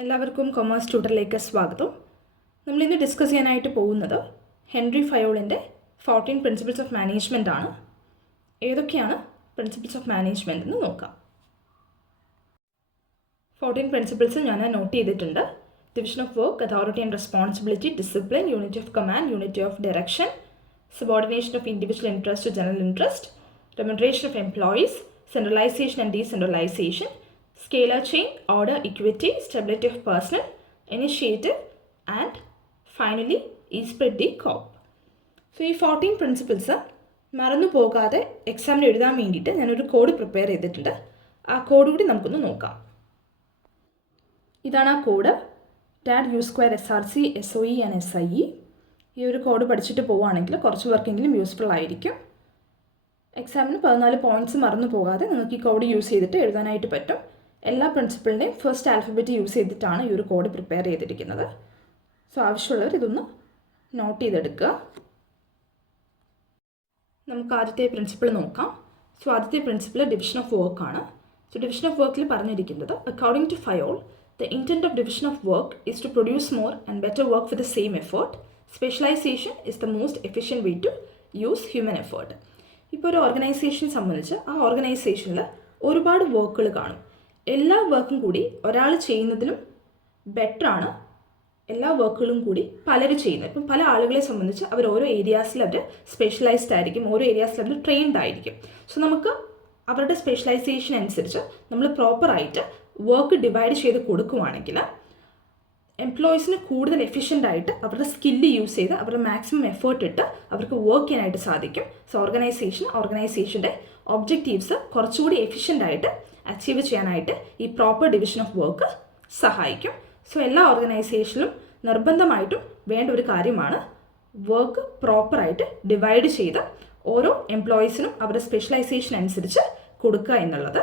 എല്ലാവർക്കും കൊമേഴ്സ് ട്യൂട്ടറിലേക്ക് സ്വാഗതം. നമ്മളിന്ന് ഡിസ്കസ് ചെയ്യാനായിട്ട് പോകുന്നത് ഹെൻറി ഫയോളിൻ്റെ 14 പ്രിൻസിപ്പിൾസ് ഓഫ് മാനേജ്മെൻ്റ് ആണ്. ഏതൊക്കെയാണ് പ്രിൻസിപ്പിൾസ് ഓഫ് മാനേജ്മെൻ്റ് എന്ന് നോക്കാം. 14 പ്രിൻസിപ്പിൾസ് ഞാൻ നോട്ട് ചെയ്തിട്ടുണ്ട്. Division of work, authority and responsibility, discipline, unity of command, unity of direction, subordination of individual interest to general interest, remuneration of employees, centralization and decentralization, scalar chain, order, equity, stability of personnel, initiative, and finally esprit de corps. So ഈ 14 principles മറന്നു പോകാതെ എക്സാമിന് എഴുതാൻ വേണ്ടിയിട്ട് ഞാനൊരു code prepare ചെയ്തിട്ടുണ്ട്. ആ code കൂടി നമുക്കൊന്ന് നോക്കാം. ഇതാണ് ആ കോഡ്. ടാഡ് U square SRC SOE and SIE. ഈ ഒരു കോഡ് പഠിച്ചിട്ട് പോവുകയാണെങ്കിൽ കുറച്ച് പേർക്കെങ്കിലും യൂസ്ഫുൾ ആയിരിക്കും. എക്സാമിന് 14 പോയിൻറ്റ്സ് മറന്നു പോകാതെ നിങ്ങൾക്ക് ഈ കോഡ് യൂസ് ചെയ്തിട്ട് എഴുതാനായിട്ട് പറ്റും. എല്ലാ പ്രിൻസിപ്പിളിൻ്റെയും ഫസ്റ്റ് ആൽഫബറ്റ് യൂസ് ചെയ്തിട്ടാണ് ഈ ഒരു കോഡ് പ്രിപ്പയർ ചെയ്തിരിക്കുന്നത്. സോ ആവശ്യമുള്ളവർ ഇതൊന്ന് നോട്ട് ചെയ്തെടുക്കുക. നമുക്ക് ആദ്യത്തെ പ്രിൻസിപ്പിൾ നോക്കാം. സോ ആദ്യത്തെ പ്രിൻസിപ്പിൾ ഡിവിഷൻ ഓഫ് വർക്ക് ആണ്. സോ ഡിവിഷൻ ഓഫ് വർക്കിൽ പറഞ്ഞിരിക്കുന്നത് according to Fayol the intent of division of work is to produce more and better work with the same effort. Specialisation is the most efficient way to use human effort. ഇപ്പോൾ ഒരു ഓർഗനൈസേഷനെ സംബന്ധിച്ച് ആ ഓർഗനൈസേഷനിൽ ഒരുപാട് വർക്കുകൾ കാണും. എല്ലാ വർക്കും കൂടി ഒരാൾ ചെയ്യുന്നതിലും ബെറ്ററാണ് എല്ലാ വർക്കുകളും കൂടി പലരും ചെയ്യുന്നത്. ഇപ്പം പല ആളുകളെ സംബന്ധിച്ച് അവർ ഓരോ ഏരിയാസിൽ അവർ സ്പെഷ്യലൈസ്ഡ് ആയിരിക്കും, ഓരോ ഏരിയാസിൽ അവർ ട്രെയിൻഡ് ആയിരിക്കും. സോ നമുക്ക് അവരുടെ സ്പെഷ്യലൈസേഷൻ അനുസരിച്ച് നമ്മൾ പ്രോപ്പറായിട്ട് വർക്ക് ഡിവൈഡ് ചെയ്ത് കൊടുക്കുവാണെങ്കിൽ എംപ്ലോയീസിന് കൂടുതൽ എഫിഷ്യൻ്റായിട്ട് അവരുടെ സ്കില്ല് യൂസ് ചെയ്ത് അവരുടെ മാക്സിമം എഫേർട്ട് ഇട്ട് അവർക്ക് വർക്ക് ചെയ്യാനായിട്ട് സാധിക്കും. സോ ഓർഗനൈസേഷൻ്റെ ഒബ്ജക്റ്റീവ്സ് കുറച്ചുകൂടി എഫിഷ്യൻ്റായിട്ട് അച്ചീവ് ചെയ്യാനായിട്ട് ഈ പ്രോപ്പർ ഡിവിഷൻ ഓഫ് വർക്ക് സഹായിക്കും. സോ എല്ലാ ഓർഗനൈസേഷനിലും നിർബന്ധമായിട്ടും വേണ്ട ഒരു കാര്യമാണ് വർക്ക് പ്രോപ്പറായിട്ട് ഡിവൈഡ് ചെയ്ത് ഓരോ എംപ്ലോയീസിനും അവരുടെ സ്പെഷ്യലൈസേഷൻ അനുസരിച്ച് കൊടുക്കുക എന്നുള്ളത്.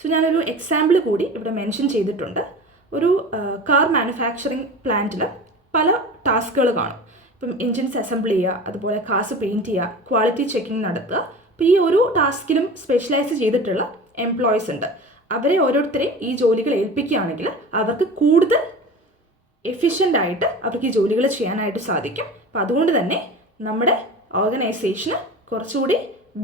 സോ ഞാനൊരു എക്സാമ്പിൾ കൂടി ഇവിടെ മെൻഷൻ ചെയ്തിട്ടുണ്ട്. ഒരു കാർ മാനുഫാക്ചറിങ് പ്ലാന്റിൽ പല ടാസ്കുകൾ കാണും. ഇപ്പം എൻജിൻസ് അസംബിൾ ചെയ്യുക, അതുപോലെ കാർസ് പെയിൻറ്റ് ചെയ്യുക, ക്വാളിറ്റി ചെക്കിങ് നടത്തുക. അപ്പോൾ ഈ ഓരോ ടാസ്കിലും സ്പെഷ്യലൈസ് ചെയ്തിട്ടുള്ള എംപ്ലോയീസ് ഉണ്ട്. അവരെ ഓരോരുത്തരെയും ഈ ജോലികൾ ഏൽപ്പിക്കുകയാണെങ്കിൽ അവർക്ക് കൂടുതൽ എഫിഷ്യൻ്റായിട്ട് അവർക്ക് ഈ ജോലികൾ ചെയ്യാനായിട്ട് സാധിക്കും. അപ്പം അതുകൊണ്ട് തന്നെ നമ്മുടെ ഓർഗനൈസേഷന് കുറച്ചുകൂടി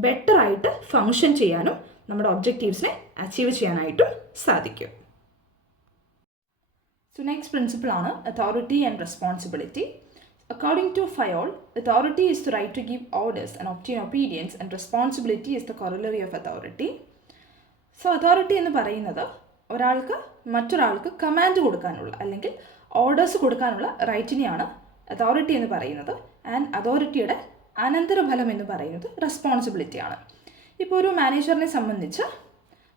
ബെറ്ററായിട്ട് ഫങ്ഷൻ ചെയ്യാനും നമ്മുടെ ഒബ്ജക്റ്റീവ്സിനെ അച്ചീവ് ചെയ്യാനായിട്ടും സാധിക്കും. So next principle ആണ് authority and responsibility. According to Fayol, authority is the right to give orders and obtain obedience, and responsibility is the corollary of authority. So authority എന്ന് പറയുന്നത് ഒരാൾക്ക് മറ്റൊരാൾക്ക് കമാൻഡ് കൊടുക്കാനുള്ള അല്ലെങ്കിൽ ഓർഡേഴ്സ് കൊടുക്കാനുള്ള റൈറ്റിനെയാണ് അതോറിറ്റി എന്ന് പറയുന്നത്. ആൻഡ് അതോറിറ്റിയുടെ അനന്തരഫലം എന്ന് പറയുന്നത് റെസ്പോൺസിബിലിറ്റിയാണ്. ഇപ്പോൾ ഒരു മാനേജറിനെ സംബന്ധിച്ച്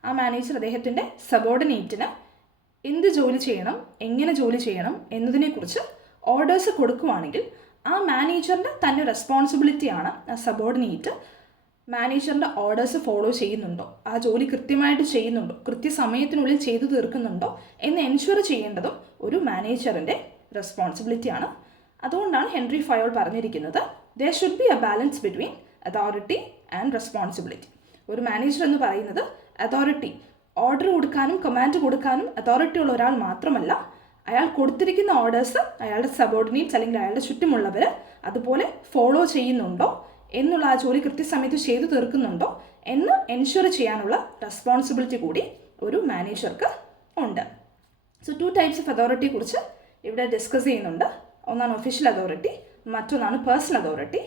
ആ മാനേജർ അദ്ദേഹത്തിൻ്റെ സബോർഡിനേറ്റിന് എന്ത് ജോലി ചെയ്യണം, എങ്ങനെ ജോലി ചെയ്യണം എന്നതിനെക്കുറിച്ച് ഓർഡേഴ്സ് കൊടുക്കുവാണെങ്കിൽ ആ മാനേജറിൻ്റെ തന്നെ റെസ്പോൺസിബിലിറ്റിയാണ് ആ സബോർഡിനേറ്റ് മാനേജറിൻ്റെ ഓർഡേഴ്സ് ഫോളോ ചെയ്യുന്നുണ്ടോ, ആ ജോലി കൃത്യമായിട്ട് ചെയ്യുന്നുണ്ടോ, കൃത്യസമയത്തിനുള്ളിൽ ചെയ്തു തീർക്കുന്നുണ്ടോ എന്ന് എൻഷുർ ചെയ്യേണ്ടതും ഒരു മാനേജറിൻ്റെ റെസ്പോൺസിബിലിറ്റിയാണ്. അതുകൊണ്ടാണ് ഹെൻറി ഫയോൾ പറഞ്ഞിരിക്കുന്നത് there should be a balance between authority and responsibility. ഒരു മാനേജർ എന്ന് പറയുന്നത് അതോറിറ്റി ഓർഡർ കൊടുക്കാനും കമാൻഡ് കൊടുക്കാനും അതോറിറ്റി ഉള്ള ഒരാൾ മാത്രമല്ല, അയാൾ കൊടുത്തിരിക്കുന്ന ഓർഡേഴ്സ് അയാളുടെ സബോർഡിനേറ്റ്സ് അല്ലെങ്കിൽ അയാളുടെ ചുറ്റുമുള്ളവർ അതുപോലെ ഫോളോ ചെയ്യുന്നുണ്ടോ എന്നുള്ള ആ ജോലി കൃത്യസമയത്ത് ചെയ്തു തീർക്കുന്നുണ്ടോ എന്ന് എൻഷുർ ചെയ്യാനുള്ള റെസ്പോൺസിബിലിറ്റി കൂടി ഒരു മാനേജർക്ക് ഉണ്ട്. സോ 2 ടൈപ്സ് ഓഫ് അതോറിറ്റിയെ കുറിച്ച് ഇവിടെ ഡിസ്കസ് ചെയ്യുന്നുണ്ട്. ഒന്നാണ് ഒഫീഷ്യൽ അതോറിറ്റി, മറ്റൊന്നാണ് പേഴ്സണൽ അതോറിറ്റി.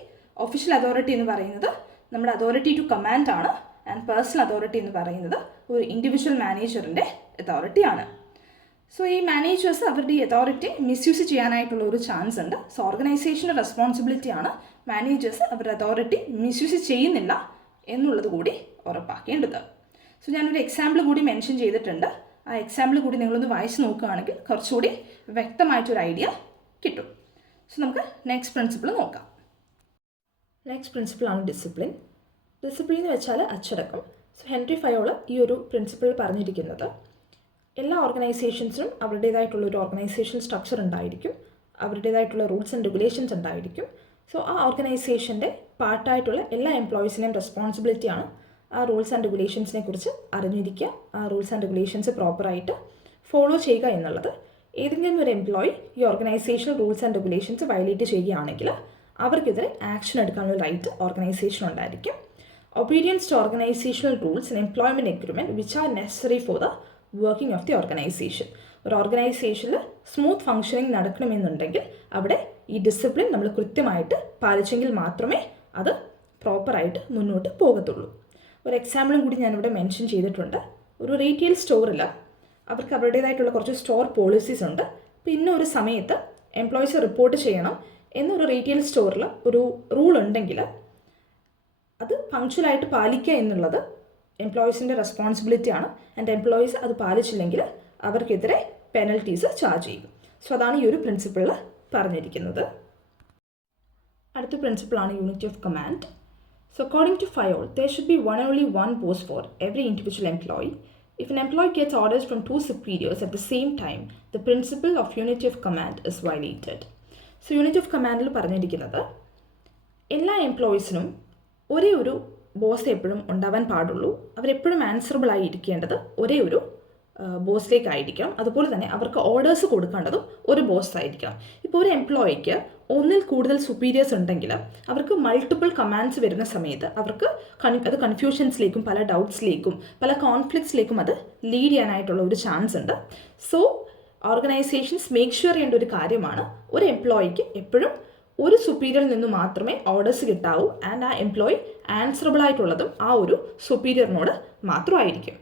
ഒഫീഷ്യൽ അതോറിറ്റി എന്ന് പറയുന്നത് നമ്മുടെ അതോറിറ്റി ടു കമാൻഡ് ആണ്. ആൻഡ് പേഴ്സണൽ അതോറിറ്റി എന്ന് പറയുന്നത് ഒരു ഇൻഡിവിജ്വൽ മാനേജറിൻ്റെ അതോറിറ്റിയാണ്. സോ ഈ മാനേജേഴ്സ് അവരുടെ ഈ അതോറിറ്റി മിസ്യൂസ് ചെയ്യാനായിട്ടുള്ള ഒരു ചാൻസ് ഉണ്ട്. സോ ഓർഗനൈസേഷൻ്റെ റെസ്പോൺസിബിലിറ്റിയാണ് മാനേജേഴ്സ് അവരുടെ അതോറിറ്റി മിസ്യൂസ് ചെയ്യുന്നില്ല എന്നുള്ളത് കൂടി ഉറപ്പാക്കേണ്ടത്. സോ ഞാനൊരു എക്സാമ്പിൾ കൂടി മെൻഷൻ ചെയ്തിട്ടുണ്ട്. ആ എക്സാമ്പിൾ കൂടി നിങ്ങളൊന്ന് വായിച്ച് നോക്കുകയാണെങ്കിൽ കുറച്ചുകൂടി വ്യക്തമായിട്ടൊരു ഐഡിയ കിട്ടും. സോ നമുക്ക് നെക്സ്റ്റ് പ്രിൻസിപ്പിൾ നോക്കാം. നെക്സ്റ്റ് പ്രിൻസിപ്പിളാണ് ഡിസിപ്ലിൻ. ഡിസിപ്ലിൻ എന്ന് വെച്ചാൽ അച്ചടക്കം. സോ ഹെൻറി ഫയോൾ ഈ ഒരു പ്രിൻസിപ്പിൾ പറഞ്ഞിരിക്കുന്നത് എല്ലാ ഓർഗനൈസേഷൻസിനും അവരുടേതായിട്ടുള്ളൊരു ഓർഗനൈസേഷൻ സ്ട്രക്ചർ ഉണ്ടായിരിക്കും, അവരുടേതായിട്ടുള്ള റൂൾസ് ആൻഡ് റെഗുലേഷൻസ് ഉണ്ടായിരിക്കും. സോ ആ ഓർഗനൈസേഷൻ്റെ പാർട്ടായിട്ടുള്ള എല്ലാ എംപ്ലോയീസിനെയും റെസ്പോൺസിബിലിറ്റിയാണ് ആ റൂൾസ് ആൻഡ് റെഗുലേഷൻസിനെ കുറിച്ച് അറിഞ്ഞിരിക്കുക, ആ റൂൾസ് ആൻഡ് റെഗുലേഷൻസ് പ്രോപ്പറായിട്ട് ഫോളോ ചെയ്യുക എന്നുള്ളത്. ഏതെങ്കിലും ഒരു എംപ്ലോയി ഈ organisational rules and regulations violate ചെയ്യുകയാണെങ്കിൽ അവർക്കെതിരെ ആക്ഷൻ എടുക്കാനുള്ള റൈറ്റ് ഓർഗനൈസേഷൻ ഉണ്ടായിരിക്കും. Obedience to organisational rules and employment agreement which are necessary for the working of the organisation. ഒരു ഓർഗനൈസേഷനിൽ സ്മൂത്ത് ഫങ്ഷനിങ് നടക്കണമെന്നുണ്ടെങ്കിൽ അവിടെ ഈ ഡിസിപ്ലിൻ നമ്മൾ കൃത്യമായിട്ട് പാലിച്ചെങ്കിൽ മാത്രമേ അത് പ്രോപ്പറായിട്ട് മുന്നോട്ട് പോകത്തുള്ളൂ. ഒരു എക്സാമ്പിളും കൂടി ഞാനിവിടെ മെൻഷൻ ചെയ്തിട്ടുണ്ട്. ഒരു റീറ്റെയിൽ സ്റ്റോറിൽ അവർക്ക് അവരുടേതായിട്ടുള്ള കുറച്ച് സ്റ്റോർ പോളിസീസ് ഉണ്ട്. പിന്നെ ഒരു സമയത്ത് എംപ്ലോയീസ് റിപ്പോർട്ട് ചെയ്യണം എന്നൊരു റീറ്റെയിൽ സ്റ്റോറിൽ ഒരു റൂൾ ഉണ്ടെങ്കിൽ അത് പങ്ക്ച്വലായിട്ട് പാലിക്കുക എന്നുള്ളത് എംപ്ലോയീസിൻ്റെ റെസ്പോൺസിബിലിറ്റിയാണ്. ആൻഡ് എംപ്ലോയീസ് അത് പാലിച്ചില്ലെങ്കിൽ അവർക്കെതിരെ പെനൽറ്റീസ് ചാർജ് ചെയ്യും. സോ അതാണ് ഈ ഒരു പ്രിൻസിപ്പിളിൽ പറഞ്ഞിരിക്കുന്നത്. അടുത്ത പ്രിൻസിപ്പിളാണ് unity of command. So according to Fayol, there should be only one boss for every individual employee. If an employee gets orders from two superiors at the same time, the principle of unity of command is violated. So unity of commandൽ പറഞ്ഞിരിക്കുന്നത് എല്ലാ എംപ്ലോയീസിനും ഒരേ ഒരു boss എപ്പോഴും ഉണ്ടാവാൻ പാടുള്ളൂ. അവരെപ്പോഴും answerable ആയി ഇരിക്കേണ്ടത് ഒരേ ഒരു ബോസിലേക്കായിരിക്കണം. അതുപോലെ തന്നെ അവർക്ക് ഓർഡേഴ്സ് കൊടുക്കേണ്ടതും ഒരു ബോസ് ആയിരിക്കണം. ഇപ്പോൾ ഒരു എംപ്ലോയിക്ക് ഒന്നിൽ കൂടുതൽ സുപ്പീരിയേഴ്സ് ഉണ്ടെങ്കിൽ അവർക്ക് മൾട്ടിപ്പിൾ കമാൻഡ്സ് വരുന്ന സമയത്ത് അവർക്ക് അത് കൺഫ്യൂഷൻസിലേക്കും പല ഡൗട്ട്സിലേക്കും പല കോൺഫ്ലിക്ട്സിലേക്കും അത് ലീഡ് ചെയ്യാനായിട്ടുള്ള ഒരു ചാൻസ് ഉണ്ട്. സോ ഓർഗനൈസേഷൻസ് മേക്ക് ഷുവർ ചെയ്യേണ്ട ഒരു കാര്യമാണ് ഒരു എംപ്ലോയിക്ക് എപ്പോഴും ഒരു സുപ്പീരിയറിൽ നിന്ന് മാത്രമേ ഓർഡേഴ്സ് കിട്ടാവൂ. ആൻഡ് ആ എംപ്ലോയി ആൻസറബിൾ ആയിട്ടുള്ളതും ആ ഒരു സുപ്പീരിയറിനോട് മാത്രമായിരിക്കും.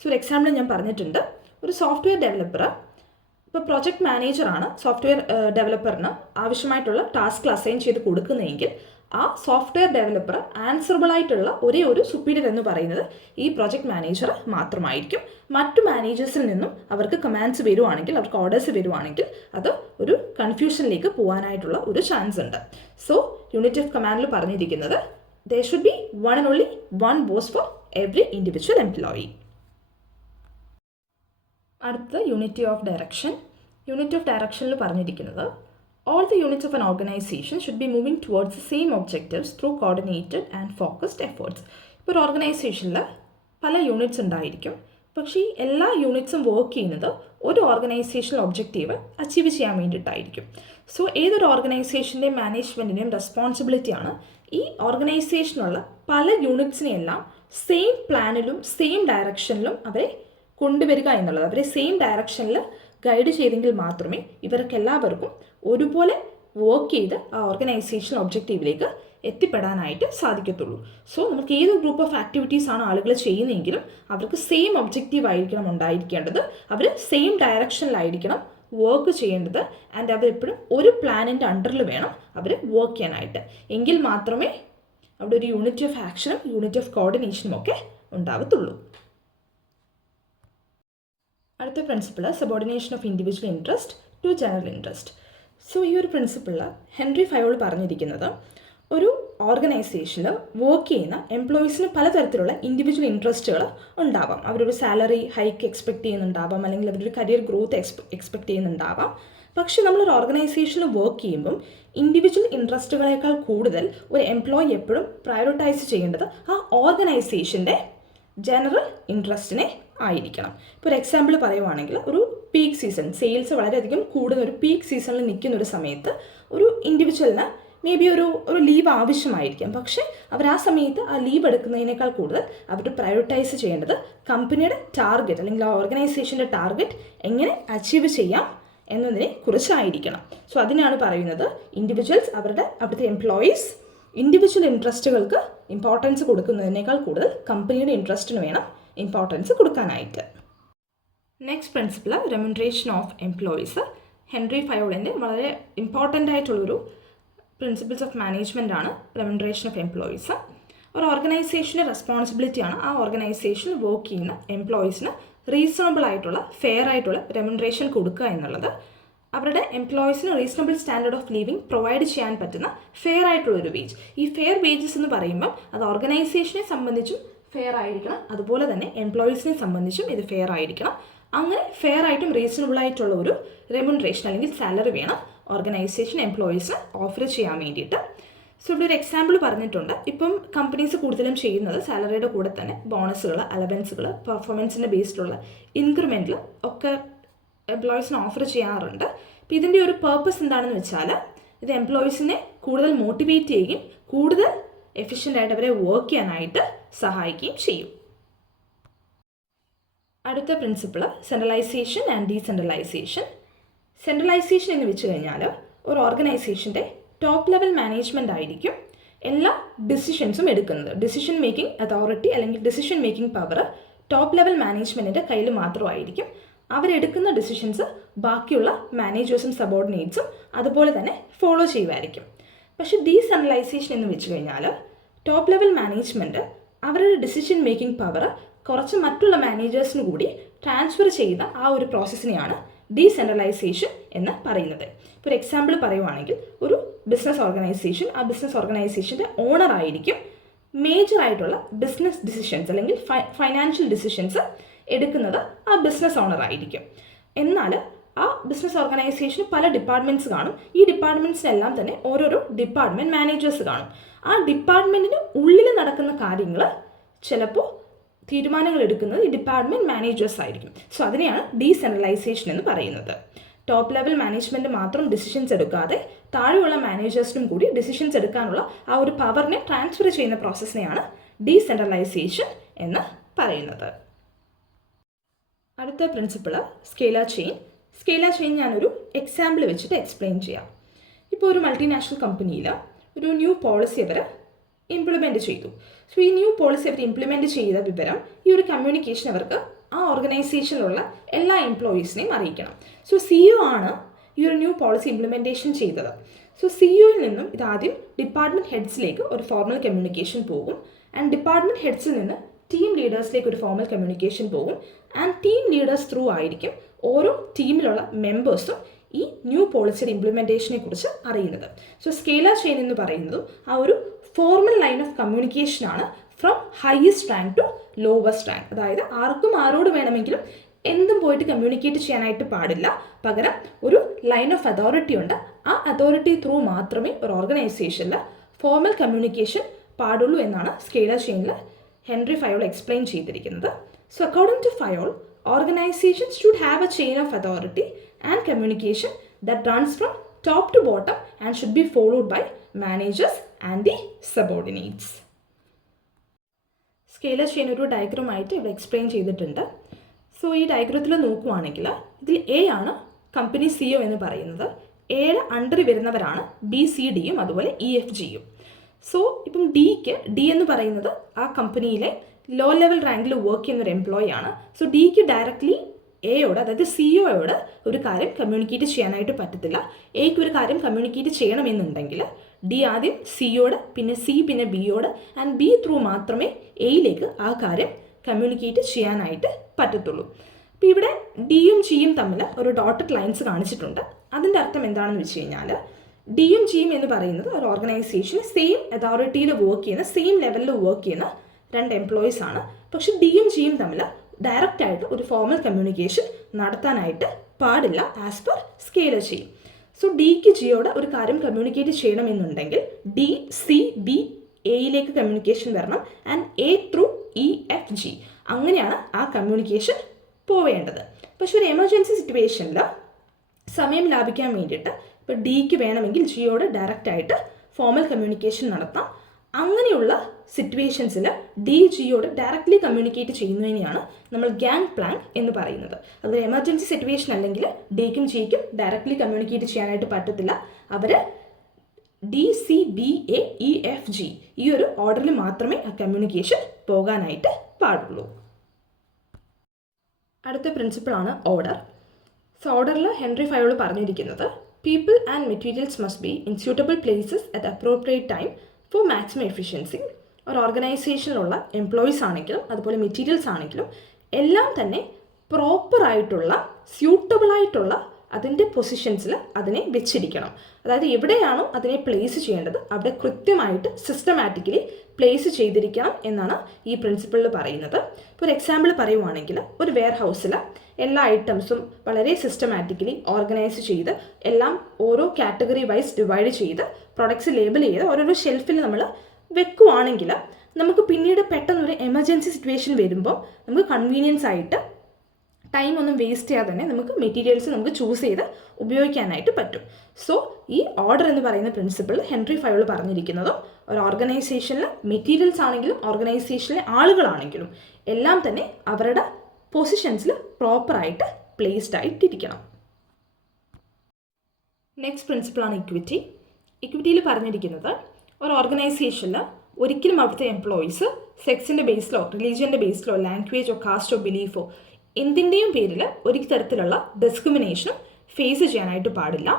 സോ ഒരു എക്സാമ്പിൾ ഞാൻ പറഞ്ഞിട്ടുണ്ട്. ഒരു സോഫ്റ്റ്വെയർ ഡെവലപ്പർ ഇപ്പോൾ പ്രോജക്റ്റ് മാനേജറാണ് സോഫ്റ്റ്വെയർ ഡെവലപ്പറിന് ആവശ്യമായിട്ടുള്ള ടാസ്ക് അസൈൻ ചെയ്ത് കൊടുക്കുന്നതെങ്കിൽ ആ സോഫ്റ്റ്വെയർ ഡെവലപ്പർ ആൻസറബിൾ ആയിട്ടുള്ള ഒരേ ഒരു സുപ്പീരിയർ എന്ന് പറയുന്നത് ഈ പ്രോജക്റ്റ് മാനേജർ മാത്രമായിരിക്കും. മറ്റു മാനേജേഴ്സിൽ നിന്നും അവർക്ക് കമാൻഡ്സ് വരുവാണെങ്കിൽ അവർക്ക് ഓർഡേഴ്സ് വരുവാണെങ്കിൽ അത് ഒരു കൺഫ്യൂഷനിലേക്ക് പോകാനായിട്ടുള്ള ഒരു ചാൻസ് ഉണ്ട്. സോ യൂണിറ്റി ഓഫ് കമാൻഡിൽ പറഞ്ഞിരിക്കുന്നത് there should be one and only one boss for every individual employee. അടുത്ത unity of direction. Unity of ഡയറക്ഷനിൽ പറഞ്ഞിരിക്കുന്നത് all the units of an organization should be moving towards the same objectives through coordinated and focused efforts. ഇപ്പോൾ ഒരു ഓർഗനൈസേഷനിൽ പല units ഉണ്ടായിരിക്കും. പക്ഷേ ഈ എല്ലാ യൂണിറ്റ്സും വർക്ക് ചെയ്യുന്നത് ഒരു ഓർഗനൈസേഷണൽ ഒബ്ജക്റ്റീവ് അച്ചീവ് ചെയ്യാൻ വേണ്ടിയിട്ടായിരിക്കും. സോ ഏതൊരു ഓർഗനൈസേഷൻ്റെയും മാനേജ്മെൻറ്റിൻ്റെയും റെസ്പോൺസിബിലിറ്റിയാണ് ഈ ഓർഗനൈസേഷനുള്ള പല യൂണിറ്റ്സിനെയെല്ലാം സെയിം പ്ലാനിലും സെയിം ഡയറക്ഷനിലും അവരെ കൊണ്ടുവരിക എന്നുള്ളത്. അവരെ സെയിം ഡയറക്ഷനിൽ ഗൈഡ് ചെയ്തെങ്കിൽ മാത്രമേ ഇവർക്ക് എല്ലാവർക്കും ഒരുപോലെ വർക്ക് ചെയ്ത് ആ ഓർഗനൈസേഷൻ ഒബ്ജക്റ്റീവിലേക്ക് എത്തിപ്പെടാനായിട്ട് സാധിക്കത്തുള്ളൂ. സോ നമുക്ക് ഏത് ഗ്രൂപ്പ് ഓഫ് ആക്ടിവിറ്റീസാണ് ആളുകൾ ചെയ്യുന്നതെങ്കിലും അവർക്ക് സെയിം ഒബ്ജക്റ്റീവ് ആയിരിക്കണം ഉണ്ടായിരിക്കേണ്ടത്. അവർ സെയിം ഡയറക്ഷനിലായിരിക്കണം വർക്ക് ചെയ്യേണ്ടത്. ആൻഡ് അവരെപ്പോഴും ഒരു പ്ലാനിൻ്റെ അണ്ടറിൽ വേണം അവർ വർക്ക് ചെയ്യാനായിട്ട്. എങ്കിൽ മാത്രമേ അവിടെ ഒരു യൂണിറ്റി ഓഫ് ആക്ഷനും യൂണിറ്റി ഓഫ് കോർഡിനേഷനും ഒക്കെ ഉണ്ടാവത്തുള്ളൂ. അടുത്ത principle subordination of individual interest to general interest. So ഈ ഒരു പ്രിൻസിപ്പിളിൽ ഹെൻറി ഫയോൾ പറഞ്ഞിരിക്കുന്നത് ഒരു ഓർഗനൈസേഷനിൽ വർക്ക് ചെയ്യുന്ന എംപ്ലോയീസിന് പലതരത്തിലുള്ള ഇൻഡിവിജ്വൽ ഇൻട്രസ്റ്റുകൾ ഉണ്ടാവാം. അവരൊരു സാലറി ഹൈക്ക് എക്സ്പെക്റ്റ് ചെയ്യുന്നുണ്ടാവാം, അല്ലെങ്കിൽ അവരൊരു കരിയർ ഗ്രോത്ത് എക്സ്പെക്റ്റ് ചെയ്യുന്നുണ്ടാവാം. പക്ഷേ നമ്മളൊരു ഓർഗനൈസേഷനിൽ വർക്ക് ചെയ്യുമ്പം ഇൻഡിവിജ്വൽ ഇൻട്രസ്റ്റുകളേക്കാൾ കൂടുതൽ ഒരു എംപ്ലോയി എപ്പോഴും പ്രയോറിറ്റൈസ് ചെയ്യേണ്ടത് ആ ഓർഗനൈസേഷൻ്റെ ജനറൽ ഇൻട്രസ്റ്റിനെ ആയിരിക്കണം. ഇപ്പോൾ ഒരു എക്സാമ്പിൾ പറയുവാണെങ്കിൽ ഒരു പീക്ക് സീസൺ സെയിൽസ് വളരെയധികം കൂടുന്ന ഒരു പീക്ക് സീസണിൽ നിൽക്കുന്ന ഒരു സമയത്ത് ഒരു ഇൻഡിവിജ്വലിന് മേ ബി ഒരു ലീവ് ആവശ്യമായിരിക്കാം. പക്ഷേ അവർ ആ സമയത്ത് ആ ലീവ് എടുക്കുന്നതിനേക്കാൾ കൂടുതൽ അവർ പ്രയോറിറ്റൈസ് ചെയ്യേണ്ടത് കമ്പനിയുടെ ടാർഗറ്റ് അല്ലെങ്കിൽ ആ ഓർഗനൈസേഷൻ്റെ ടാർഗറ്റ് എങ്ങനെ അച്ചീവ് ചെയ്യാം എന്നതിനെ കുറിച്ചായിരിക്കണം. സോ അതിനാണ് പറയുന്നത് ഇൻഡിവിജ്വൽസ് അവിടുത്തെ എംപ്ലോയീസ് ഇൻഡിവിജ്വൽ ഇൻട്രസ്റ്റുകൾക്ക് ഇമ്പോർട്ടൻസ് കൊടുക്കുന്നതിനേക്കാൾ കൂടുതൽ കമ്പനിയുടെ ഇൻട്രസ്റ്റിന് വേണം ഇമ്പോർട്ടൻസ് കൊടുക്കാനായിട്ട്. Next principle remuneration of employees. Henry ഫയോളിൻ്റെ വളരെ ഇമ്പോർട്ടൻ്റ് ആയിട്ടുള്ളൊരു പ്രിൻസിപ്പിൾസ് ഓഫ് മാനേജ്മെൻ്റ് ആണ് റെമ്യൂണറേഷൻ ഓഫ് എംപ്ലോയീസ്. ഒരു ഓർഗനൈസേഷൻ്റെ റെസ്പോൺസിബിലിറ്റിയാണ് ആ ഓർഗനൈസേഷനിൽ വർക്ക് ചെയ്യുന്ന എംപ്ലോയീസിന് റീസണബിൾ ആയിട്ടുള്ള ഫെയർ ആയിട്ടുള്ള റെമ്യൂണറേഷൻ കൊടുക്കുക എന്നുള്ളത്. അവരുടെ എംപ്ലോയീസിന് reasonable standard of living provide ചെയ്യാൻ പറ്റുന്ന ഫെയർ ആയിട്ടുള്ളൊരു വേജ്. ഈ ഫെയർ വേജസ് എന്ന് പറയുമ്പം അത് ഓർഗനൈസേഷനെ സംബന്ധിച്ചും ഫെയർ ആയിരിക്കണം, അതുപോലെ തന്നെ എംപ്ലോയീസിനെ സംബന്ധിച്ചും ഇത് ഫെയർ ആയിരിക്കണം. അങ്ങനെ ഫെയർ ആയിട്ടും റീസണബിൾ ആയിട്ടുള്ള ഒരു റെമ്യൂണറേഷൻ അല്ലെങ്കിൽ സാലറി വേണം ഓർഗനൈസേഷൻ എംപ്ലോയീസിന് ഓഫർ ചെയ്യാൻ വേണ്ടിയിട്ട്. സോ ഇവിടെ ഒരു എക്സാമ്പിൾ പറഞ്ഞിട്ടുണ്ട്. ഇപ്പം കമ്പനീസ് കൂടുതലും ചെയ്യുന്നത് സാലറിയുടെ കൂടെ തന്നെ ബോണസുകൾ, അലവൻസുകൾ, പെർഫോമൻസിൻ്റെ ബേസ്ഡിലുള്ള ഇൻക്രിമെൻറ്റിൽ ഒക്കെ എംപ്ലോയീസിന് ഓഫർ ചെയ്യാറുണ്ട്. അപ്പോൾ ഇതിൻ്റെ ഒരു പേർപ്പസ് എന്താണെന്ന് വെച്ചാൽ ഇത് എംപ്ലോയീസിനെ കൂടുതൽ മോട്ടിവേറ്റ് ചെയ്യുകയും കൂടുതൽ എഫിഷ്യൻ്റായിട്ട് അവരെ വർക്ക് ചെയ്യാനായിട്ട് സഹായിക്കുകയും ചെയ്യും. അടുത്ത principle centralisation and decentralisation. Centralisation എന്ന് വെച്ച് കഴിഞ്ഞാൽ ഒരു ഓർഗനൈസേഷൻ്റെ ടോപ്പ് ലെവൽ മാനേജ്മെൻ്റ് ആയിരിക്കും എല്ലാ ഡിസിഷൻസും എടുക്കുന്നത്. ഡിസിഷൻ മേക്കിംഗ് അതോറിറ്റി അല്ലെങ്കിൽ decision making power top level മാനേജ്മെൻറ്റിൻ്റെ കയ്യിൽ മാത്രമായിരിക്കും. അവരെടുക്കുന്ന ഡിസിഷൻസ് ബാക്കിയുള്ള മാനേജേഴ്സും സബോർഡിനേറ്റ്സും അതുപോലെ തന്നെ ഫോളോ ചെയ്യുമായിരിക്കും. പക്ഷേ ഡീസെൻട്രലൈസേഷൻ എന്ന് വെച്ച് കഴിഞ്ഞാൽ ടോപ്പ് ലെവൽ മാനേജ്മെൻറ്റ് അവരുടെ ഡിസിഷൻ മേക്കിംഗ് പവർ കുറച്ച് മറ്റുള്ള മാനേജേഴ്സിന് കൂടി ട്രാൻസ്ഫർ ചെയ്യുന്ന ആ ഒരു പ്രോസസ്സിനെയാണ് ഡീസെൻട്രലൈസേഷൻ എന്ന് പറയുന്നത്. ഇപ്പോൾ ഒരു എക്സാമ്പിൾ പറയുവാണെങ്കിൽ ഒരു ബിസിനസ് ഓർഗനൈസേഷൻ, ആ ബിസിനസ് ഓർഗനൈസേഷൻ്റെ ഓണർ ആയിരിക്കും മേജറായിട്ടുള്ള ബിസിനസ് ഡിസിഷൻസ് അല്ലെങ്കിൽ ഫൈനാൻഷ്യൽ ഡിസിഷൻസ് എടുക്കുന്നത് ആ ബിസിനസ് ഓണർ ആയിരിക്കും. എന്നാൽ ആ ബിസിനസ് ഓർഗനൈസേഷന് പല ഡിപ്പാർട്ട്മെൻറ്റ്സ് കാണും. ഈ ഡിപ്പാർട്ട്മെൻറ്റ്സിനെല്ലാം തന്നെ ഓരോരോ ഡിപ്പാർട്ട്മെൻറ്റ് മാനേജേഴ്സ് കാണും. ആ ഡിപ്പാർട്ട്മെൻറ്റിന് ഉള്ളിൽ നടക്കുന്ന കാര്യങ്ങൾ ചിലപ്പോൾ തീരുമാനങ്ങൾ എടുക്കുന്നത് ഈ ഡിപ്പാർട്ട്മെൻറ്റ് മാനേജേഴ്സ് ആയിരിക്കും. സോ അതിനെയാണ് ഡീസെൻട്രലൈസേഷൻ എന്ന് പറയുന്നത്. ടോപ്പ് ലെവൽ മാനേജ്മെൻറ്റ് മാത്രം ഡിസിഷൻസ് എടുക്കാതെ താഴെയുള്ള മാനേജേഴ്സിനും കൂടി ഡിസിഷൻസ് എടുക്കാനുള്ള ആ ഒരു പവറിനെ ട്രാൻസ്ഫർ ചെയ്യുന്ന പ്രോസസ്സിനെയാണ് ഡീസെൻട്രലൈസേഷൻ എന്ന് പറയുന്നത്. അടുത്ത principle scalar chain. Scalar chain ഞാനൊരു എക്സാമ്പിൾ വെച്ചിട്ട് എക്സ്പ്ലെയിൻ ചെയ്യാം. ഇപ്പോൾ ഒരു മൾട്ടിനാഷണൽ കമ്പനിയിൽ ഒരു ന്യൂ പോളിസി അവർ ഇംപ്ലിമെൻറ്റ് ചെയ്തു. സോ ഈ ന്യൂ പോളിസി അവർ ഇംപ്ലിമെൻറ്റ് ചെയ്ത വിവരം ഈ ഒരു കമ്മ്യൂണിക്കേഷൻ അവർക്ക് ആ ഓർഗനൈസേഷനിലുള്ള എല്ലാ എംപ്ലോയീസിനെയും അറിയിക്കണം. സോ CEO ആണ് ഈ ഒരു ന്യൂ പോളിസി ഇംപ്ലിമെൻറ്റേഷൻ ചെയ്തത്. സോ CEOയിൽ നിന്നും ഇതാദ്യം ഡിപ്പാർട്ട്മെൻറ്റ് ഹെഡ്സിലേക്ക് ഒരു ഫോർമൽ കമ്മ്യൂണിക്കേഷൻ പോകും. ആൻഡ് ഡിപ്പാർട്ട്മെൻറ്റ് ഹെഡ്സിൽ നിന്ന് ടീം ലീഡേഴ്സിലേക്ക് ഒരു ഫോർമൽ കമ്മ്യൂണിക്കേഷൻ പോകും. ആൻഡ് ടീം ലീഡേഴ്സ് ത്രൂ ആയിരിക്കും ഓരോ ടീമിലുള്ള മെമ്പേഴ്സും ഈ ന്യൂ പോളിസിയുടെ ഇംപ്ലിമെൻറ്റേഷനെ കുറിച്ച് അറിയുന്നത്. സോ സ്കേലാർ ചെയിൻ എന്ന് പറയുന്നതും ആ ഒരു ഫോർമൽ ലൈൻ ഓഫ് കമ്മ്യൂണിക്കേഷനാണ് from highest rank to lowest rank. അതായത് ആർക്കും ആരോട് വേണമെങ്കിലും എന്തും പോയിട്ട് കമ്മ്യൂണിക്കേറ്റ് ചെയ്യാനായിട്ട് പാടില്ല. പകരം ഒരു ലൈൻ ഓഫ് അതോറിറ്റി ഉണ്ട്. ആ അതോറിറ്റി ത്രൂ മാത്രമേ ഒരു ഓർഗനൈസേഷനിൽ ഫോർമൽ കമ്മ്യൂണിക്കേഷൻ പാടുള്ളൂ എന്നാണ് സ്കേലാർ ചെയിനിൽ ഹെൻറി ഫയോൾ എക്സ്പ്ലെയിൻ ചെയ്തിരിക്കുന്നത്. So according to Fayol, organizations should have a chain of authority and communication that runs from top to bottom and should be followed by managers and the subordinates. Scalar chain ഒരു ഡയഗ്രമായിട്ട് ഇവിടെ explain ചെയ്തിട്ടുണ്ട്. So ഈ ഡയഗ്രത്തിൽ നോക്കുവാണെങ്കിൽ ഇതിൽ A ആണ് company CEO എന്ന് പറയുന്നത്. Aയുടെ under വരുന്നവരാണ് BCDയും അതുപോലെ EFGയും. സോ ഇപ്പം D എന്ന് പറയുന്നത് ആ കമ്പനിയിലെ ലോ ലെവൽ റാങ്കിൽ വർക്ക് ചെയ്യുന്ന ഒരു എംപ്ലോയി ആണ്. സോ ഡിക്ക് ഡയറക്റ്റ്ലി എയോട്, അതായത് CEOയോട് ഒരു കാര്യം കമ്മ്യൂണിക്കേറ്റ് ചെയ്യാനായിട്ട് പറ്റത്തില്ല. എക്ക് ഒരു കാര്യം കമ്മ്യൂണിക്കേറ്റ് ചെയ്യണമെന്നുണ്ടെങ്കിൽ ഡി ആദ്യം സിയോട്, പിന്നെ C പിന്നെ ബിയോട്, ആൻഡ് B ത്രൂ മാത്രമേ എയിലേക്ക് ആ കാര്യം കമ്മ്യൂണിക്കേറ്റ് ചെയ്യാനായിട്ട് പറ്റത്തുള്ളൂ. അപ്പോൾ ഇവിടെ ഡിയും ജിയും തമ്മിൽ ഒരു ഡോട്ടഡ് ലൈൻസ് കാണിച്ചിട്ടുണ്ട്. അതിൻ്റെ അർത്ഥം എന്താണെന്ന് വെച്ച് കഴിഞ്ഞാൽ ഡിയും ജിയും എന്ന് പറയുന്നത് ഒരു ഓർഗനൈസേഷൻ സെയിം അതോറിറ്റിയിൽ വർക്ക് ചെയ്യുന്ന, സെയിം ലെവലിൽ വർക്ക് ചെയ്യുന്ന രണ്ട് എംപ്ലോയീസ് ആണ്. പക്ഷെ ഡിയും ജിയും തമ്മിൽ ഡയറക്റ്റ് ആയിട്ട് ഒരു ഫോർമൽ കമ്മ്യൂണിക്കേഷൻ നടത്താനായിട്ട് പാടില്ല as per scalar chain. So ഡിക്ക് ജിയോട് ഒരു കാര്യം കമ്മ്യൂണിക്കേറ്റ് ചെയ്യണമെന്നുണ്ടെങ്കിൽ DCB എയിലേക്ക് കമ്മ്യൂണിക്കേഷൻ വരണം ആൻഡ് A ത്രൂ EFG. അങ്ങനെയാണ് ആ കമ്മ്യൂണിക്കേഷൻ പോവേണ്ടത്. പക്ഷെ ഒരു എമർജൻസി സിറ്റുവേഷനിൽ സമയം ലാഭിക്കാൻ വേണ്ടിയിട്ട് ഇപ്പോൾ ഡിക്ക് വേണമെങ്കിൽ ജിയോട് ഡയറക്റ്റായിട്ട് ഫോർമൽ കമ്മ്യൂണിക്കേഷൻ നടത്താം. അങ്ങനെയുള്ള സിറ്റുവേഷൻസിൽ ജിയോട് ഡയറക്റ്റ്ലി കമ്മ്യൂണിക്കേറ്റ് ചെയ്യുന്നതിനെയാണ് നമ്മൾ ഗ്യാങ് പ്ലാൻ എന്ന് പറയുന്നത്. അത് എമർജൻസി സിറ്റുവേഷൻ അല്ലെങ്കിൽ ഡിക്കും ജിക്കും ഡയറക്റ്റ്ലി കമ്മ്യൂണിക്കേറ്റ് ചെയ്യാനായിട്ട് പറ്റത്തില്ല. അവർ DCBAEFG ഈ ഒരു ഓർഡറിൽ മാത്രമേ ആ കമ്മ്യൂണിക്കേഷൻ പോകാനായിട്ട് പാടുള്ളൂ. അടുത്ത പ്രിൻസിപ്പിളാണ് ഓർഡർ. സോ ഓർഡറിൽ ഹെൻറി ഫയോൾ പറഞ്ഞിരിക്കുന്നത് people and materials must be in suitable places at appropriate time for maximum efficiency. ഒരു ഓർഗനൈസേഷനിലുള്ള എംപ്ലോയീസ് ആണെങ്കിലും അതുപോലെ മെറ്റീരിയൽസ് ആണെങ്കിലും എല്ലാം തന്നെ പ്രോപ്പറായിട്ടുള്ള സ്യൂട്ടബിളായിട്ടുള്ള അതിൻ്റെ പൊസിഷൻസിൽ അതിനെ വെച്ചിരിക്കണം. അതായത് എവിടെയാണോ അതിനെ പ്ലേസ് ചെയ്യേണ്ടത് അവിടെ കൃത്യമായിട്ട് സിസ്റ്റമാറ്റിക്കലി പ്ലേസ് ചെയ്തിരിക്കണം എന്നാണ് ഈ പ്രിൻസിപ്പിളിൽ പറയുന്നത്. ഇപ്പോൾ ഒരു എക്സാമ്പിൾ പറയുവാണെങ്കിൽ ഒരു വെയർ ഹൗസിൽ എല്ലാ ഐറ്റംസും വളരെ സിസ്റ്റമാറ്റിക്കലി ഓർഗനൈസ് ചെയ്ത് എല്ലാം ഓരോ കാറ്റഗറി വൈസ് ഡിവൈഡ് ചെയ്ത് പ്രൊഡക്ട്സ് ലേബിൾ ചെയ്ത് ഓരോരോ ഷെൽഫിൽ നമ്മൾ വെക്കുവാണെങ്കിൽ നമുക്ക് പിന്നീട് പെട്ടെന്നൊരു എമർജൻസി സിറ്റുവേഷൻ വരുമ്പോൾ നമുക്ക് കൺവീനിയൻസ് ആയിട്ട് ടൈം ഒന്നും വേസ്റ്റ് ചെയ്യാതെ തന്നെ നമുക്ക് മെറ്റീരിയൽസ് നമുക്ക് ചൂസ് ചെയ്ത് ഉപയോഗിക്കാനായിട്ട് പറ്റും. സോ ഈ ഓർഡർ എന്ന് പറയുന്ന പ്രിൻസിപ്പിൾ ഹെൻറി ഫയോൾ പറഞ്ഞിരിക്കുന്നതും ഒരു ഓർഗനൈസേഷനിൽ മെറ്റീരിയൽസ് ആണെങ്കിലും ഓർഗനൈസേഷനിലെ ആളുകളാണെങ്കിലും എല്ലാം തന്നെ അവരുടെ പൊസിഷൻസിൽ പ്രോപ്പറായിട്ട് പ്ലേസ്ഡ് ആയിട്ടിരിക്കണം. നെക്സ്റ്റ് പ്രിൻസിപ്പിളാണ് ഇക്വിറ്റി. ഇക്വിറ്റിയിൽ പറഞ്ഞിരിക്കുന്നത് ഒരു ഓർഗനൈസേഷനിൽ ഒരിക്കലും അവിടുത്തെ എംപ്ലോയീസ് സെക്സിൻ്റെ ബേസിലോ റിലീജിയൻ്റെ ബേസിലോ ലാംഗ്വേജോ കാസ്റ്റോ ബിലീഫോ എന്തിൻ്റെയും പേരിൽ ഒരു തരത്തിലുള്ള ഡിസ്ക്രിമിനേഷനും ഫേസ് ചെയ്യാനായിട്ട് പാടില്ല.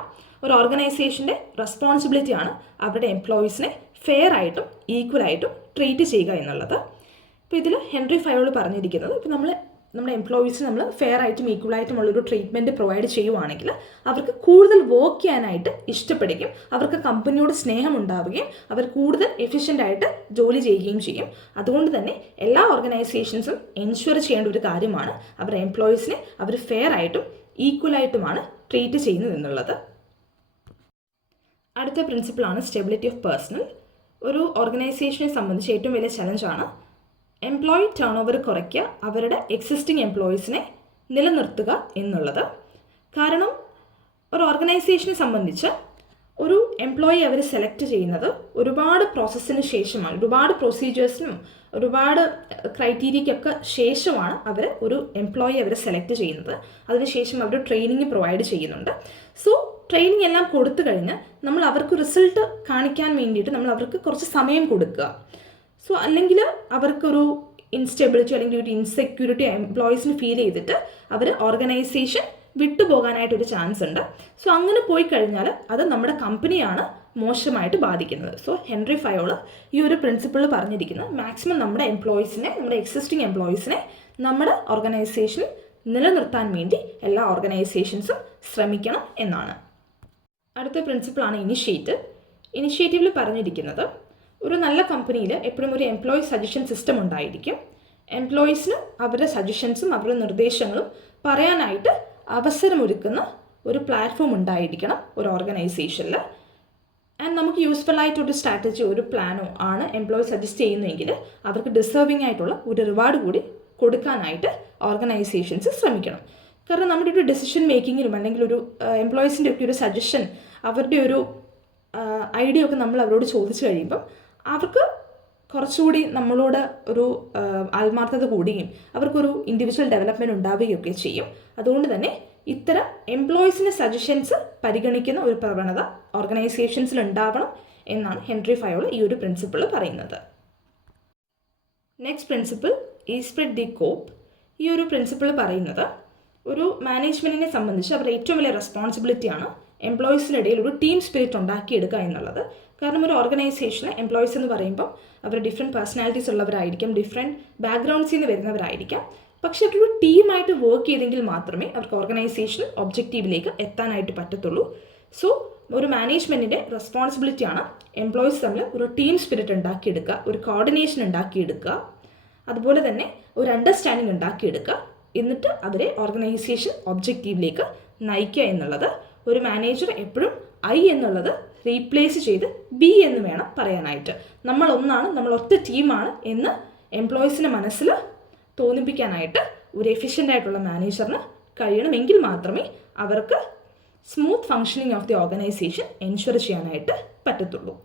ഒരു ഓർഗനൈസേഷൻ്റെ റെസ്പോൺസിബിലിറ്റിയാണ് അവരുടെ എംപ്ലോയീസിനെ ഫെയർ ആയിട്ടും ഈക്വലായിട്ടും ട്രീറ്റ് ചെയ്യുക എന്നുള്ളത്. ഇപ്പോൾ ഇതിൽ ഹെൻറി ഫയോൾ പറഞ്ഞിരിക്കുന്നത് ഇപ്പോൾ നമ്മുടെ എംപ്ലോയീസിന് നമ്മൾ ഫെയർ ആയിട്ടും ഈക്വലായിട്ടുമുള്ളൊരു ട്രീറ്റ്മെൻറ്റ് പ്രൊവൈഡ് ചെയ്യുവാണെങ്കിൽ അവർക്ക് കൂടുതൽ വർക്ക് ചെയ്യാനായിട്ട് ഇഷ്ടപ്പെടുകയും അവർക്ക് കമ്പനിയോട് സ്നേഹം ഉണ്ടാവുകയും അവർ കൂടുതൽ എഫിഷ്യൻ്റായിട്ട് ജോലി ചെയ്യുകയും ചെയ്യും. അതുകൊണ്ട് തന്നെ എല്ലാ ഓർഗനൈസേഷൻസും എൻഷുർ ചെയ്യേണ്ട ഒരു കാര്യമാണ് അവരുടെ എംപ്ലോയീസിനെ അവർ ഫെയർ ആയിട്ടും ഈക്വലായിട്ടുമാണ് ട്രീറ്റ് ചെയ്യുന്നത് എന്നുള്ളത്. അടുത്ത പ്രിൻസിപ്പിളാണ് സ്റ്റെബിലിറ്റി ഓഫ് പേഴ്സണൽ. ഒരു ഓർഗനൈസേഷനെ സംബന്ധിച്ച് ഏറ്റവും വലിയ ചലഞ്ചാണ് എംപ്ലോയി ടേൺ ഓവർ കുറയ്ക്കുക, അവരുടെ എക്സിസ്റ്റിംഗ് എംപ്ലോയീസിനെ നിലനിർത്തുക എന്നുള്ളത്. കാരണം ഒരു ഓർഗനൈസേഷനെ സംബന്ധിച്ച് ഒരു എംപ്ലോയി അവർ സെലക്ട് ചെയ്യുന്നത് ഒരുപാട് പ്രോസസ്സിന് ശേഷമാണ്, ഒരുപാട് പ്രൊസീജിയേഴ്സിനും ഒരുപാട് ക്രൈറ്റീരിയയ്ക്കൊക്കെ ശേഷമാണ് അവർ ഒരു എംപ്ലോയി അവർ സെലക്ട് ചെയ്യുന്നത്. അതിനുശേഷം അവർ ട്രെയിനിങ് പ്രൊവൈഡ് ചെയ്യുന്നുണ്ട്. സോ ട്രെയിനിങ് എല്ലാം കൊടുത്തു കഴിഞ്ഞ് നമ്മൾ അവർക്ക് റിസൾട്ട് കാണിക്കാൻ വേണ്ടിയിട്ട് നമ്മൾ അവർക്ക് കുറച്ച് സമയം കൊടുക്കുക. സോ അല്ലെങ്കിൽ അവർക്കൊരു ഇൻസ്റ്റെബിലിറ്റി അല്ലെങ്കിൽ ഒരു ഇൻസെക്യൂരിറ്റി എംപ്ലോയീസിന് ഫീൽ ചെയ്തിട്ട് അവർ ഓർഗനൈസേഷൻ വിട്ടുപോകാനായിട്ടൊരു ചാൻസ് ഉണ്ട്. സോ അങ്ങനെ പോയി കഴിഞ്ഞാൽ അത് നമ്മുടെ കമ്പനിയാണ് മോശമായിട്ട് ബാധിക്കുന്നത്. സോ ഹെൻറി ഫയോൾ ഈ ഒരു പ്രിൻസിപ്പിൾ പറഞ്ഞിരിക്കുന്നത് മാക്സിമം നമ്മുടെ എംപ്ലോയീസിനെ, നമ്മുടെ എക്സിസ്റ്റിംഗ് എംപ്ലോയീസിനെ നമ്മുടെ ഓർഗനൈസേഷൻ നിലനിർത്താൻ വേണ്ടി എല്ലാ ഓർഗനൈസേഷൻസും ശ്രമിക്കണം എന്നാണ്. അടുത്ത പ്രിൻസിപ്പിളാണ് ഇനിഷ്യേറ്റീവ്. ഇനിഷ്യേറ്റീവിൽ പറഞ്ഞിരിക്കുന്നത് ഒരു നല്ല കമ്പനിയിൽ എപ്പോഴും ഒരു എംപ്ലോയി സജഷൻ സിസ്റ്റം ഉണ്ടായിരിക്കും. എംപ്ലോയീസിന് അവരുടെ സജഷൻസും അവരുടെ നിർദ്ദേശങ്ങളും പറയാനായിട്ട് അവസരമൊരുക്കുന്ന ഒരു പ്ലാറ്റ്ഫോം ഉണ്ടായിരിക്കണം ഒരു ഓർഗനൈസേഷനിൽ. ആൻഡ് നമുക്ക് യൂസ്ഫുൾ ആയിട്ടൊരു സ്ട്രാറ്റജി, ഒരു പ്ലാനോ ആണ് എംപ്ലോയി സജസ്റ്റ് ചെയ്യുന്നതെങ്കിൽ അവർക്ക് ഡിസേർവിംഗ് ആയിട്ടുള്ള ഒരു റിവാർഡ് കൂടി കൊടുക്കാനായിട്ട് ഓർഗനൈസേഷൻസ് ശ്രമിക്കണം. കാരണം നമ്മുടെ ഒരു ഡിസിഷൻ മേക്കിങ്ങിലും അല്ലെങ്കിൽ ഒരു എംപ്ലോയീസിൻ്റെ ഒക്കെ ഒരു സജഷൻ, അവരുടെ ഒരു ഐഡിയ ഒക്കെ നമ്മൾ അവരോട് ചോദിച്ചു കഴിയുമ്പം അവർക്ക് കുറച്ചുകൂടി നമ്മളോട് ഒരു ആത്മാർത്ഥത കൂടുകയും അവർക്കൊരു ഇൻഡിവിജ്വൽ ഡെവലപ്മെൻറ്റ് ഉണ്ടാവുകയൊക്കെ ചെയ്യും. അതുകൊണ്ട് തന്നെ ഇത്തരം എംപ്ലോയീസിൻ്റെ സജഷൻസ് പരിഗണിക്കുന്ന ഒരു പ്രവണത ഓർഗനൈസേഷൻസിൽ ഉണ്ടാവണം എന്നാണ് ഹെൻറി ഫയോൾ ഈ ഒരു പ്രിൻസിപ്പിൾ പറയുന്നത്. നെക്സ്റ്റ് പ്രിൻസിപ്പിൾ ഈസ്പ്രിറ്റ് ദി കോപ്പ്. ഈ ഒരു പ്രിൻസിപ്പിൾ പറയുന്നത് ഒരു മാനേജ്മെൻറ്റിനെ സംബന്ധിച്ച് അവരുടെ ഏറ്റവും വലിയ റെസ്പോൺസിബിലിറ്റിയാണ് എംപ്ലോയീസിനിടയിൽ ഒരു ടീം സ്പിരിറ്റ് ഉണ്ടാക്കിയെടുക്കുക എന്നുള്ളത്. കാരണം ഒരു ഓർഗനൈസേഷന് എംപ്ലോയീസ് എന്ന് പറയുമ്പം അവർ ഡിഫറെൻറ്റ് പേഴ്സണാലിറ്റീസ് ഉള്ളവരായിരിക്കും, ഡിഫറെൻറ്റ് ബാക്ക്ഗ്രൗണ്ട്സിൽ നിന്ന് വരുന്നവരായിരിക്കാം. പക്ഷേ അവരൊരു ടീമായിട്ട് വർക്ക് ചെയ്തെങ്കിൽ മാത്രമേ അവർക്ക് ഓർഗനൈസേഷൻ ഒബ്ജക്റ്റീവിലേക്ക് എത്താനായിട്ട് പറ്റത്തുള്ളൂ. സോ ഒരു മാനേജ്മെൻറ്റിൻ്റെ റെസ്പോൺസിബിലിറ്റിയാണ് എംപ്ലോയീസ് തമ്മിൽ ഒരു ടീം സ്പിരിറ്റ് ഉണ്ടാക്കിയെടുക്കുക, ഒരു കോർഡിനേഷൻ ഉണ്ടാക്കിയെടുക്കുക, അതുപോലെ തന്നെ ഒരു അണ്ടർസ്റ്റാൻഡിങ് ഉണ്ടാക്കിയെടുക്കുക, എന്നിട്ട് അവരെ ഓർഗനൈസേഷൻ ഒബ്ജക്റ്റീവിലേക്ക് നയിക്കുക എന്നുള്ളത്. ഒരു മാനേജർ എപ്പോഴും ഐ എന്നുള്ളത് റീപ്ലേസ് ചെയ്ത് ബി എന്ന് വേണം പറയാനായിട്ട്. നമ്മൾ ഒന്നാണ്, നമ്മൾ ഒറ്റ ടീമാണ് എന്ന് എംപ്ലോയീസിൻ്റെ മനസ്സിൽ തോന്നിപ്പിക്കാനായിട്ട് ഒരു എഫിഷ്യൻ്റ് ആയിട്ടുള്ള മാനേജറിന് കഴിയണമെങ്കിൽ മാത്രമേ അവർക്ക് smooth functioning of the organisation ensure ചെയ്യാനായിട്ട് പറ്റത്തുള്ളൂ.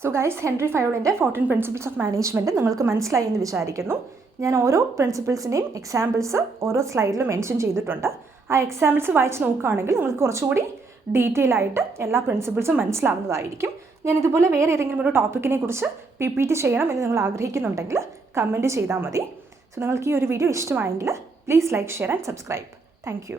സോ ഗൈസ്, ഹെൻറി ഫയോളിൻ്റെ 14 പ്രിൻസിപ്പിൾസ് ഓഫ് മാനേജ്മെൻറ്റ് നിങ്ങൾക്ക് മനസ്സിലായി എന്ന് വിചാരിക്കുന്നു. ഞാൻ ഓരോ പ്രിൻസിപ്പിൾസിൻ്റെയും എക്സാമ്പിൾസ് ഓരോ സ്ലൈഡിൽ മെൻഷൻ ചെയ്തിട്ടുണ്ട്. ആ എക്സാമ്പിൾസ് വായിച്ച് നോക്കുകയാണെങ്കിൽ നിങ്ങൾക്ക് കുറച്ചുകൂടി ഡീറ്റെയിൽ ആയിട്ട് എല്ലാ പ്രിൻസിപ്പിൾസും മനസ്സിലാവുന്നതായിരിക്കും. ഞാൻ ഇതുപോലെ വേറെ ഏതെങ്കിലും ഒരു ടോപ്പിക്കിനെ കുറിച്ച് PPT ചെയ്യണം എന്ന് നിങ്ങൾ ആഗ്രഹിക്കുന്നുണ്ടെങ്കിൽ കമൻറ്റ് ചെയ്താൽ മതി. സോ നിങ്ങൾക്ക് ഈ ഒരു വീഡിയോ ഇഷ്ടമായെങ്കിൽ please like, share and subscribe. Thank you.